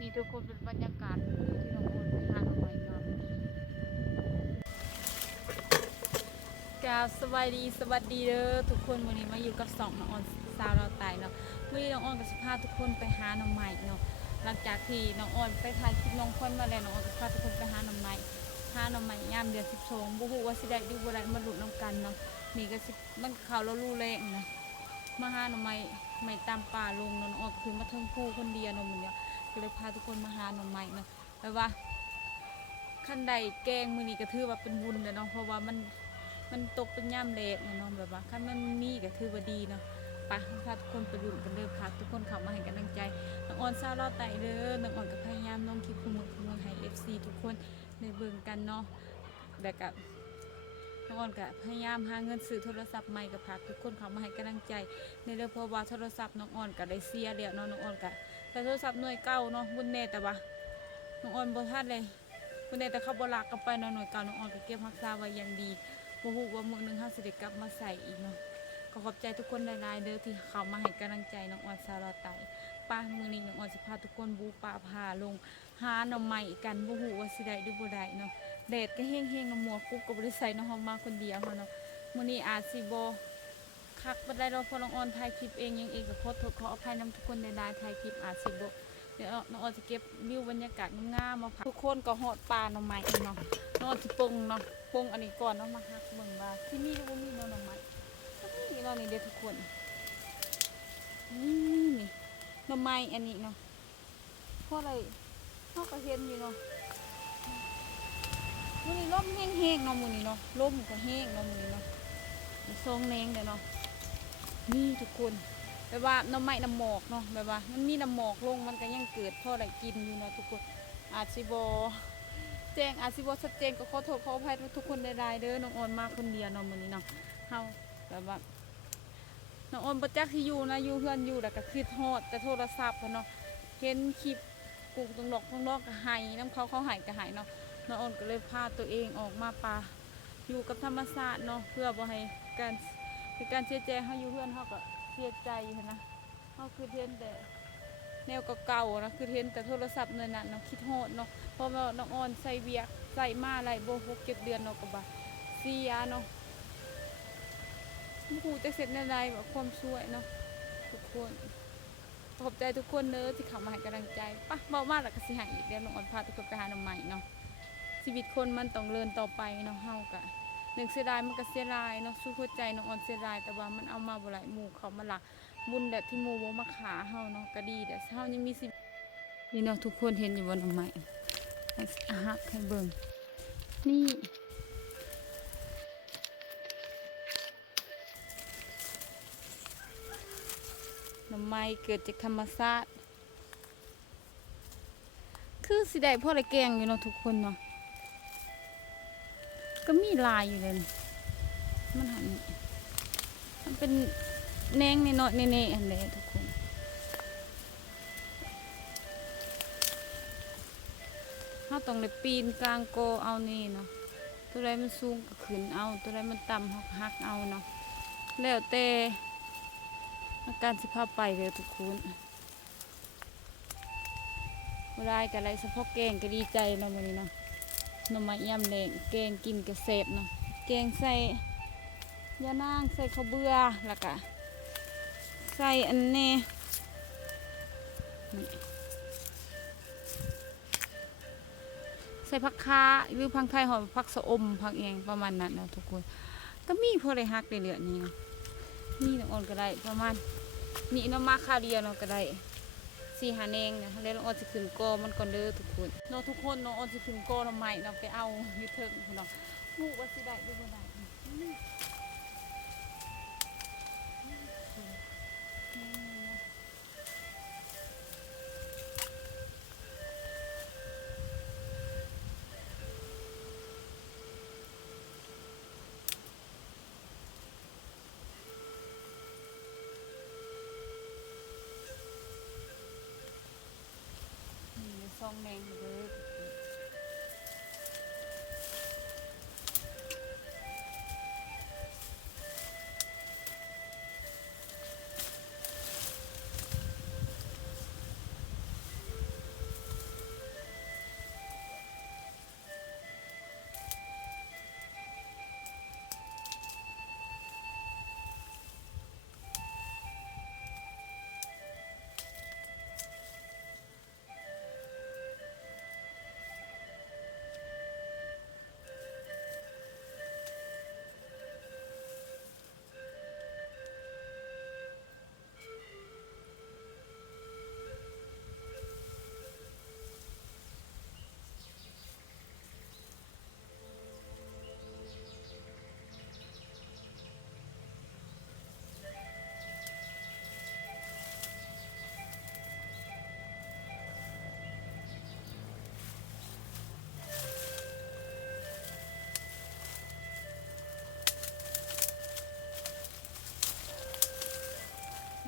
นี่ทุกคนเป็นบรรยากาศที่น้องคนไปหาหน่อไม้เนาะจ้าสวัสดีเด้อทุกคนวันนี้มาอยู่กับสองน้องออนสาวเราตายเนาะวันนี้น้องออนกับสิพาทุกคนไปหาหน่อไม้เนาะหลังจากที่น้องออนไปถ่ายคลิปน้องคนมาแล้วน้องออนกับพาทุกคนไปหาหน่อไม้ยามเดือน12บ่ฮู้ว่าสิได้ดูบ่ได้มาลุ้นนำกันเนาะนี่ก็สิมันข่าวเรารู้แรงนะมาหาหน่อไม้ตามป่าลงเนาะน้องออนก็คือมาเทิงผู้คนเดียวเนาะมื้อนี้ก็เลยพาทุกคนมาหาหน่อไม้เนาะแบบว่าขั้นใดแกงมื้อนี้ก็ถือว่าเป็นบุญเลยเนาะเพราะว่ามันตกเป็นย่ำแรงเนาะแบบว่าขั้นมันมีก็ถือว่าดีเนาะไปพาทุกคนไปดูกันเด้อพาทุกคนเข้ามาให้กำลังใจน้องออนซาลอไตเด้อน้องออนก็พยายามลงคลิปคุมือให้ FC ทุกคนในเบิ่งกันเนาะแต่กับน้องออนก็พยายามหาเงินซื้อโทรศัพท์ใหม่กับพาทุกคนเข้ามาให้กำลังใจในเรื่องเพราะว่าโทรศัพท์น้องออนก็ได้เสียแล้วเนาะน้องออนก็แต่โทรศัพท์หน่วยเก่าเนาะบุญแน่แต่ว่าน้องออนบ่ทันเลยบุญแน่แต่เขาบ่ลากกลับไปเนาะหน่วยเก่าน้องออนก็เก็บรักษาไว้อย่างดีบ่ฮู้ว่ามื้อนึงเฮาสิได้กลับมาใส่อีกเนาะขอบใจทุกคนหลายๆเด้อที่เข้ามาให้กำลังใจน้องออนซาลอไตป้ามื้อนี้น้องออนสิพาทุกคนบูป่าพาลงหาหน่อไม้กันบ่ฮู้ว่าสิได้หรือบ่ได้เนาะแดดก็แห้งๆน้ำหมวกกุ๊บก็บ่ได้ใส่เนาะเฮามาคนเดียวเนาะมื้อนี้อาจสิบ่คักบ่ได้เราพอน้องออนถ่ายคลิปเองยังเองก็ขอโทษขออภัยนำทุกคนหลายๆถ่ายคลิปอาจสิบ่เดี๋ยวน้องออนจะเก็บวิวบรรยากาศงามๆมาพักทุกคนก็หอดปลาหน่อไม้เนาะน้องออนสิปรุงเนาะปรุงอันนี้ก่อนเนาะมาฮักเบิ่งว่าที่มีหรือบ่มีเนาะหน่อไม้นี่เนาะนี่เด้อทุกคนนี่หน่อไม้อันนี้เนาะเพราะอะไรเฮาก็เห็นอยู่เนาะมื้อนี้ลมแห้งๆเนาะมื้อนี้เนาะลมก็แห้งเนาะมื้อนี้เนาะทรงแนงเด้อเนาะนี่ทุกคนแบบว่าหน่อไม้น้ำหมอกเนาะแบบว่ามันมีน้ำหมอกลงมันก็ยังเกิดพอได้กินอยู่เนาะทุกคนอาจสิบ่แจ้งอาจสิบ่ชัดเจนก็ขอโทษขออภัยทุกคนได้ๆเด้อน้องออนมาคนเดียวเนาะมื้อนี้เนาะเฮาแบบว่าน้องออนบ่จักที่อยู่นะอยู่เฮือนอยู่แล้วก็คิดฮอดแต่โทรศัพท์เนาะเห็นคลิปกูตรงดอกก็ให้น้ำเขาให้ก็ให้เนาะน้องออนก็เลยพาตัวเองออกมาป่าอยู่กับธรรมชาติเนาะเพื่อบ่ให้การเสียใจเฮาอยู่เฮือนเฮาก็เสียใจนะเขาคือเห็นแต่แนวเก่าๆนะคือเห็นแต่โทรศัพท์เนินนั่นเนาะคิดโหดเนาะเพราะว่าน้องออนใส่เวียกใส่มาอะไรโบ6-7 เดือนเนาะกับบ่าเสียเนาะหูจะเสร็จในไรแบบความช่วยเนาะทุกคนขอบใจทุกคนเนอะที่เข้ามาให้กำลังใจปะเบามากแล้วก็สิหายอีกเดี๋ยวน้องออนพาทุกคนไปหาหน่อไม้เนาะชีวิตคนมันต้องเดินต่อไปเนาะเฮากะหนึ่งเสียดายมันก็เสียดายเนาะสู้หัวใจน้องออนเสียดายแต่ว่ามันเอามาบ่หลายหมู่เขามาหลักบุญแบบที่หมู่บ่มาขาเฮาเนาะก็ดีแต่เฮายังมีสินี่เนาะทุกคนเห็นอยู่บนหน่อไม้ให้ฮักให้เบิ่งนี่หน่อไม้เกิดจากธรรมชาติคือสิได้พ่อไรแกงอยู่เนาะทุกคนเนาะก็มีลายอยู่เลยมันหันมันเป็นแนงในน้อยในอันเนี้ยทุกคนเขาต้องเลยปีนกลางโกเอานี่เนาะตัวใดมันสูงก็ขึ้นเอาตัวใดมันต่ำหักเอาเนาะแล้วแต่อาการสิภาพไปเลยทุกคนเวลากับอะไรเฉพาะแกงก็ดีใจเนาะวันนี้เนาะหน่อไม้ย่ำแดงแกงกินกระเสบเนาะแกงใส่ยานางใส่ข้าวเบื่อแล้วก็ใส่อันนี้ใส่ผักคาหรือผักไทยหอมผักสะอมผักเองประมาณนั้นนะทุกคนก็มีพอได้ฮักได้เหลือนี่นะนี่น้องอ่อนก็ได้ประมาณนี่น้องมาคาเดียวเราก็ได้4-5 แนงนะแล้วน้องอ่อนจะขึ้นกอมันก่อนเด้อทุกคนน้องทุกคนน้องอ่อนจะขึ้นกอทำไมเราไปเอาอยู่เถิงพี่น้องมูว่าสิได้ด้วยบ่ได้ องแนงเลย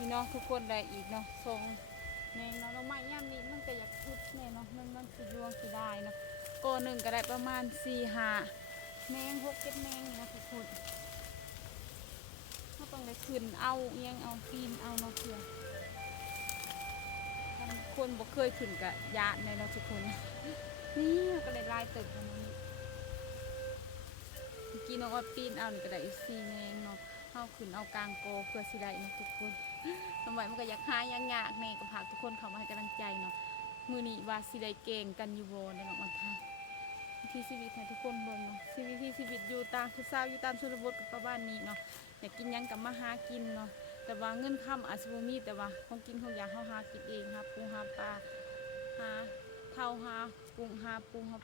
นี่เนาะทุกคนได้อีกเนาะทรงแนงเนาะเราไม้ย่ามนี้มันก็อยากพุดแน่เนาะมันสิยวงสิได้เนาะก็หนึ่งก็ได้ประมาณ4-5แมง6-7แมงนี่นะทุกคนเราต้องได้ขึ้นเอายังเอาปีนเอาเนาะเพื่อคนบ่เคยขึ้นกับยานเลยเนาะทุกคนนี่ก็ได้ลายตึกมันนี้เมื่อกี้น้องว่าปีนเอานี่ก็ได้4แมงเนาะเอาขึ้นเอากลางโกเพื่อสิได้เนาะทุกคนสมัยมันก็อยากหายยากๆแน่ก็พาทุกคนเข้ามาให้กำลังใจเนาะมือนี้ว่าสิได้เก่งกันอยู่บ่ในน้องอันไทยที่ชีวิตให้ทุกคนเบิ่งเนาะชีวิตอยู่ตามคือสาวอยู่ตามชนบทกับประบ้านนี้เนาะอยากกินยังกับมาหากินเนาะแต่ว่าเงินค่ำอาจจะบ่มีแต่ว่าของกินของอยากเฮาหากินเองหาปูหาปลาหาเท่าหาปูหา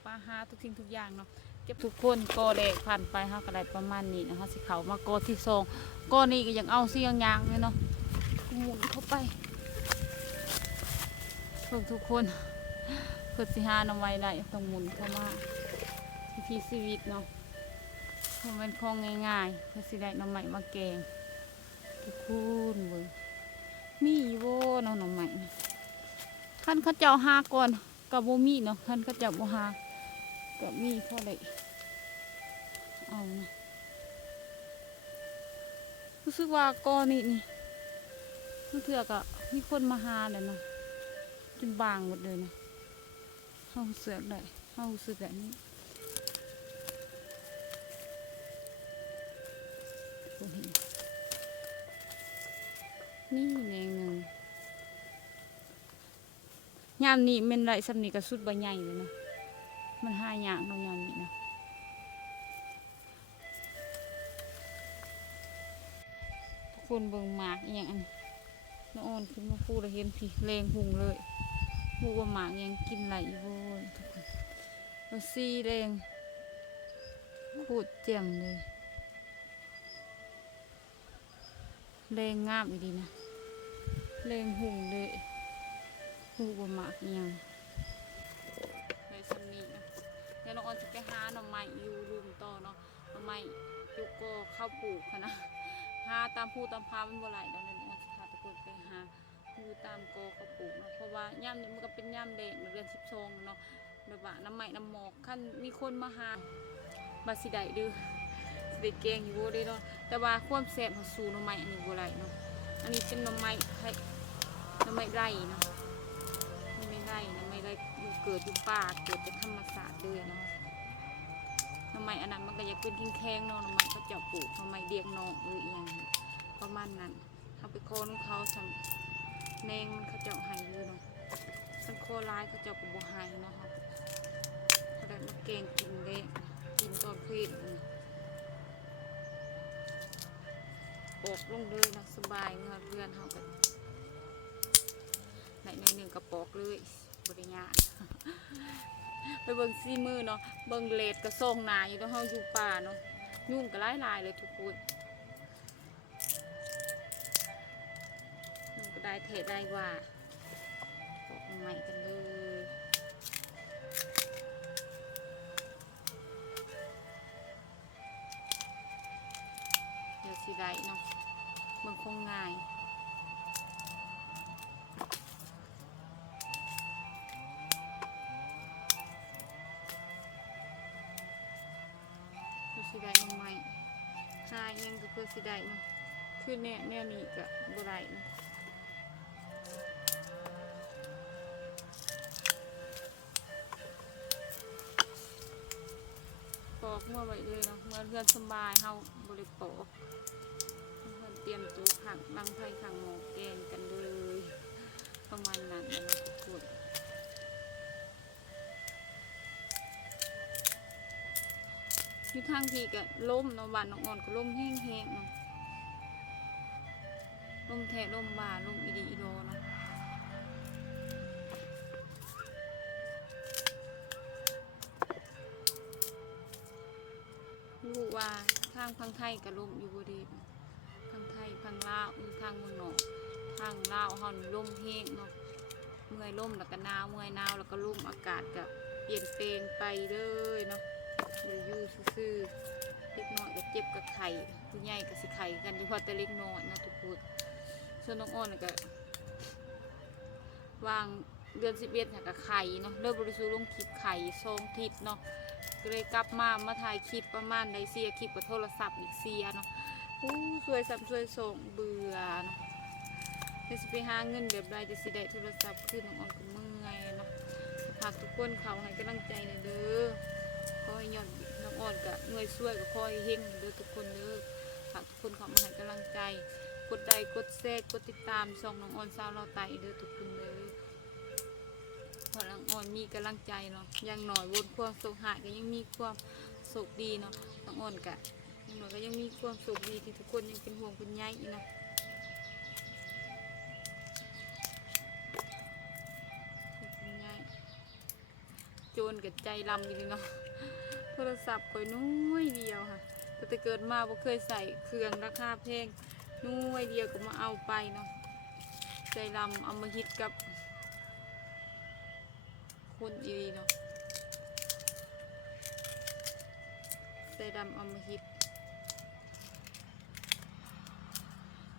ปลาหาทุกสิ่งทุกอย่างเนาะเก็บทุกคนก็ได้ผ่านไปเฮาก็ได้ประมาณนี้นะคะสิเขามาโกที่ซองก็นี่ก็ยังเอาเสียงยางเลยเนาะหมุนเข้าไปทุกคนเพื่อสิหาหน่อไม้ได้ต้องหมุนเข้ามาชีวิตเนาะมันเป็นของง่ายๆเพื่อสิได้หน่อไม้มาแกงทุกคนเบิ่งมีโว้เนาะหน่อไม้ขั้นเขาเจ้าหาก่อนกับโบมีเนาะขั้นเขาเจ้าโบหากับมีเท่าไหร่เอานะรู้สึกว่าก้อนนี่เถื่อก็มีคนมาหาเลยเนาะจนบางหมดเลยนะเฮาเสือกได้เฮาสึกแบบนี้นี่แนงหนึ่งยามนี้เป็นไรสำนีกระสุดใบใหญ่เลยนะมันหายากเนาะยามนี้นะทุกคนเบิ่งหมากอย่างอันน้องอ่อนขึ้นมาพูดเห็นผีแรงหุงเลยพูดว่าหมากยังกินไหลโว้ยทุกคนเราซีแรงพูดเจียมเลยแรงงามอีดีนะแรงหุงเลยพูดว่าหมากยังเลยสำนีนะเดี๋ยวน้องอ่อนจะไปหาหน่อไม้อยู่รุมต่อเนาะหน่อไม้ยุกก็เข้าปลูกค่ะนะหาตามภูตามพามันบ่ไหลแล้วเนี่ยจะพาตะกุดไปหาอยู่ตามโกกระปุกเนาะเพราะว่าย่ามนี้มันก็เป็นย่ามแดงเดือน12เนาะแบบว่าน้ำใหม่น้ำหมอกขั้นมีคนมาหาบาสิได้ดื้อสิได้เก่งอยู่บ่ได้เนาะแต่ว่าความแสบของสูน้ำใหม่อันนี้บ่ไหลเนาะอันนี้เป็นน้ำใหม่ไร่เนาะไม่ไร่น้ำใหม่ไร่อยู่เกิดอยู่ป่าเกิดเป็นธรรมศาสตร์เลยเนาะน้ำใหม่อันนั้นมันก็อยากเป็นแข็งๆเนาะน้ำใหม่เขาเจาะปลูกน้ำใหม่เดียงนองหรืออีกอย่างประมาณนั้นเขาไปโค่นเขาทำแนงมันเขาเจาะไห้เลยเนาะมันโคร้ายเขาเจาะกับบัวไห้เนาะเขาได้มาเก่งกินเลยกินตอนเพลนปอกลงเลยนะสบายเงินเดือนเขาแบบในหนึ่งกระปอกเลยบริญาไปเบิ่งซีมือเนาะเบิ่งเลดกระซองนาอยู่ตรงห้องอยู่ป่าเนาะยุ่งกระไล่เลยทุกคนยุ่งก็ได้เทได้ว่าปอกใหม่กันเลยเดี๋ยวสิได้เนาะมันคงง่าย ยังก็เพื่อสิได้เนาะคือแนวนี้ก็บ่ได้เนาะปอกเมื่อไว้เลยเนาะเมื่อเพื่อนสบายเฮาบ่ได้ปอกเพื่อนเตรียมตัวขังบางไผขังหมอแกงกันเลยประมาณนั้นนะทุกคนอยู่ทางที่ก็ล่มเนาะบ้านน้องอ่อนก็ล่มแห้งๆเนาะล่มแท้ล่มบ่าล่มอีดีอีโดเนาะรู้ว่าทางพังไทยก็ล่มอยู่บ่ดีพังไทยพังลาวทางเมืองนอกทางลาวเฮานี่ล่มแห้งเนาะเมื่อยล่มแล้วก็หนาวเมื่อยหนาวแล้วก็ล่มอากาศก็เปลี่ยนแปลงไปเลยเนาะอยู่ซื่อๆเล็กน้อยก็เจ็บกับไข่ผู้ใหญ่ก็สิไข่กันเฉพาะแต่เล็กน้อยนะทุกคนส่วนน้องอ้อนก็วางเดือน11น่ะก็ไข่เนาะเริ่มบริสุทธิ์ลงคลิปไข่2 ทิศเนาะก็เลยกลับมาถ่ายคลิปประมาณได้เสียคลิปกับโทรศัพท์อีกเสียเนาะสวยซ้ำสวยส่งเบื่อเนาะจะสิไปหาเงินแบบไรจะสิได้โทรศัพท์ขึ้นน้องอ่อนก็เมื่อยเนาะฝากทุกคนเขาให้กำลังใจหน่อยเด้อขอให้ยอดน้องอ่อนกับเงยช่วยกับคอยเฮงเด้อทุกคนเด้อฝากทุกคนเขามาให้กำลังใจกดไลค์กดแชร์กดติดตามช่องน้องอ่อนสาวเราไตเด้อทุกคนเด้อพอน้องอ่อนมีกำลังใจเนาะยังหน่อยวนความสุขหายก็ยังมีความสุขดีเนาะน้องอ่อนกะยังหน่อยก็ยังมีความสุขดีที่ทุกคนยังเป็นห่วงเป็นใยเนาะโจรกับใจลำอยู่เนาะโทรศัพท์คอยน้อยเดียวค่ะแต่เกิดมาบ่เคยใส่เครื่องราคาแพงน้อยเดียวก็มาเอาไปเนาะใจลำเอามาฮิตกับคนอีเนาะใจดำเอามาฮิต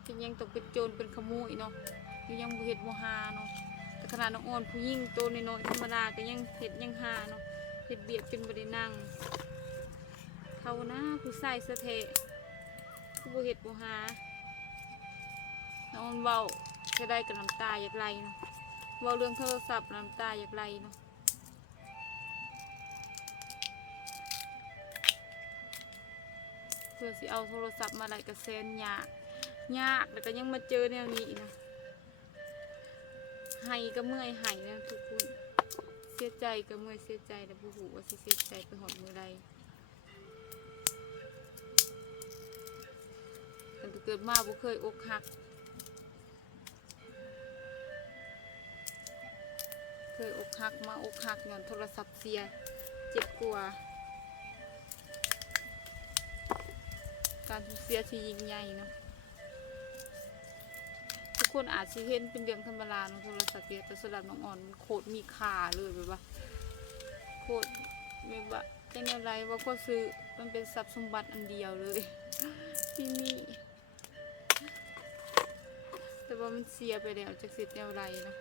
เป็นยังตกเป็นโจรเป็นขโมยเนาะยังบ่เฮ็ดบ่หาเนาะแต่ขนาดน้องอ่อนผู้หญิงโตน้อยๆธรรมดาก็ยังเฮ็ดยังหาเนาะเฮ็ดเบียดเป็นบ่ได้นั่งเขานะผู้ชายเสะเทะผู้บ่เฮ็ดบ่หาน้องอ่อนเว้าจะได้กับน้ำตาอยากไหลเนาะเว้าเรื่องโทรศัพท์น้ำตาอยากไหลเนาะเพื่อสิเอาโทรศัพท์มาไหลกับแซนยากแล้วก็ยังมาเจอแนวนี้นะไห้ก็เมื่อยไห้นะทุกคนเสียใจก็เมื่อยเสียใจแต่ผู้หูว่าสิเสียใจไปหอดมือใดตั้งแต่เกิดมาบุเคยอกหักเคยอกหักมาอกหักย้อนโทรศัพท์เสียเจ็บกว่าการสูญเสียที่ยิ่งใหญ่เนาะทุกคนอาจจะเห็นเป็นเรื่องธรรมดาเนาะโทรศัพท์เสียแต่สำหรับน้องอ่อนมันโคตรมีค่าเลยแบบว่าโคตรไม่ว่าจะแนวไรว่าก็ซื้อมันเป็นทรัพย์สมบัติอันเดียวเลยที่มีแต่ว่ามันเสียไปแล้วจากสิทธิ์แนวไรนะ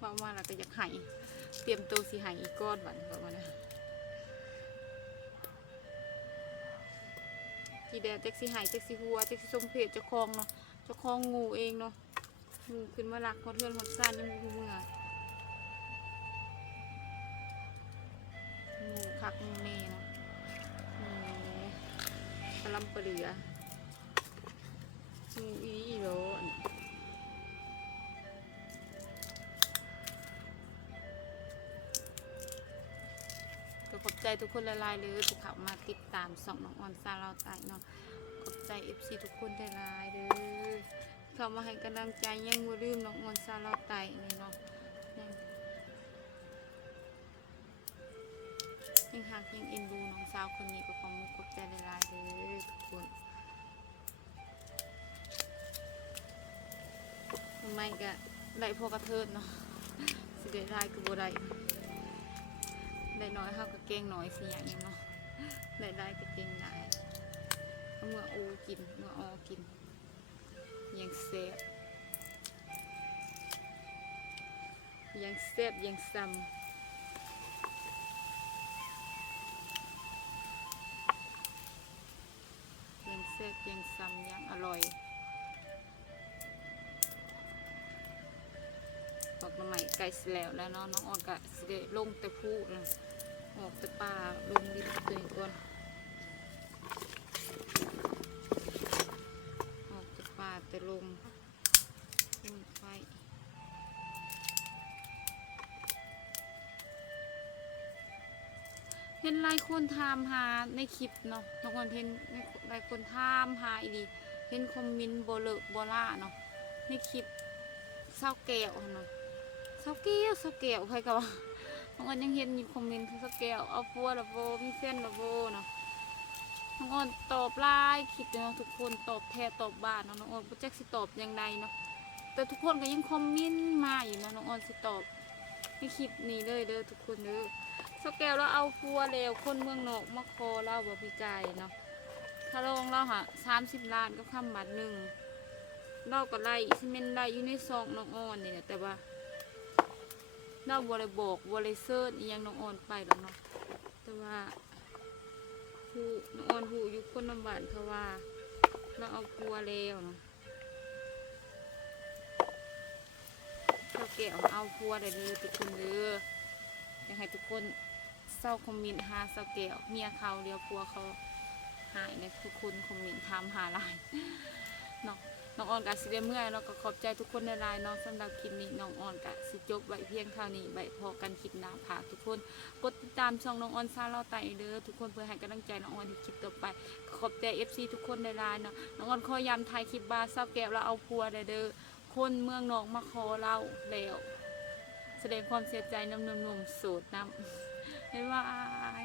ว่ามาแล้วก็อยากหายเตรียมตัวสิหายอีกก้อนวันประมาณนั้นกี่แดดแจ็คสิหายแจ็คสิหัวแจ็คสิสมเพจเจ้าของเนาะเจ้าของงูเองเนาะงูขึ้นมาหลักพอเทือนหดซ่านยังงูเมื่องูคักงูเน่เนาะกระลำปลาเหลืองูอีโรก็ขอบใจทุกคนละลายเลยที่เข้ามาติดตามส่องน้องอ่อนซาเราตายเนาะขอบใจ FC ทุกคนละลายเลยเข้ามาให้กำลังใจยังบ่ลืมน้องอ่อนซาเราตายนี่เนาะยังหักยังเอ็นดูน้องสาวคนนี้ก็ขอมุกขอบใจละลายเลยทุกคนทำไมก็ได้พอกระเทิดเนาะสิได้ลายคือบ่ได้น้อยเฮาก็เก่งน้อยสิอย่างเนาะได้ก็เก่งได้เมื่อโอกินเมื่อออกินยังแซ่บยังซ้ำ ซ้ำยังอร่อยบอกน้ำใหม่ไก่สิแล้วแล้วเนาะน้องออนก็สิได้ลงแต่ผู้นะออกแต่ป่าลงดินตัวนี้ก่อนออกแต่ป่าแต่ลงไฟเห็นหลายคนถามหาในคลิปเนาะน้องออนเห็นหลายคนถามหาอีดีเห็นคอมเมนต์โบเลอะโบล่าเนาะในคลิปเศร้าแก้วเนาะเศร้าแก้วใครก็ว่าน้องออนยังเห็นมีคอมเมนต์เศร้าแก้วเอาฟัวละโบมีเส้นละโบเนาะน้องออนตอบไลน์คลิปเนาะทุกคนตอบแทนตอบบ้านเนาะน้องออนโปรเจกต์สิตอบยังไงเนาะแต่ทุกคนก็ยังคอมเมนต์มาอยู่เนาะน้องออนสิตอบในคลิปนี้เลยเด้อทุกคนเด้อสแกวเราเอาฟัวแล้วคนเมืองนอกมาคอเราบ่พี่ไก่เนาะถ้าลงเราหา30 ล้านก็คำบาทหนึ่งเราก็ไล่ซีเมนไล่อยู่ในซองน้องอ่อนนี่แหละแต่ว่าเราบริบอกบริเซิร์ชยังน้องอ่อนไปแล้วเนาะแต่ว่าผู้น้องอ่อนผู้อยู่คนลำบากเขาว่าเราเอาฟัวแล้วเนาะเราแกะเอาฟัวได้เลยทุกคนเด้ออยากให้ทุกคนเศร้าคอมเมนต์หาเศร้าแก้วเมียเขาเดียวพัวเขาหายในทุกคนคอมเมนต์ถามหาลายเนาะน้องออนกับสิเดเมื่อยเนาะก็ขอบใจทุกคนในไลน์เนาะสำหรับคลิปนี้น้องออนกับสิจบไว้เพียงเท่านี้ไว้พอกันคลิปหน้าฝากทุกคนกดติดตามช่องน้องออนซาเล่าไตเด้อทุกคนเพื่อให้กำลังใจน้องออนที่คลิปต่อไปขอบใจ FC ทุกคนในไลน์เนาะน้องออนขอย้ำถ่ายคลิปบาร์เศร้าแก้วแล้วเอาพัวเด้อคนเมืองนอกมาขอเล่าแล้วแสดงความเสียใจน้ำนมโสดน้ำบ๊ายบาย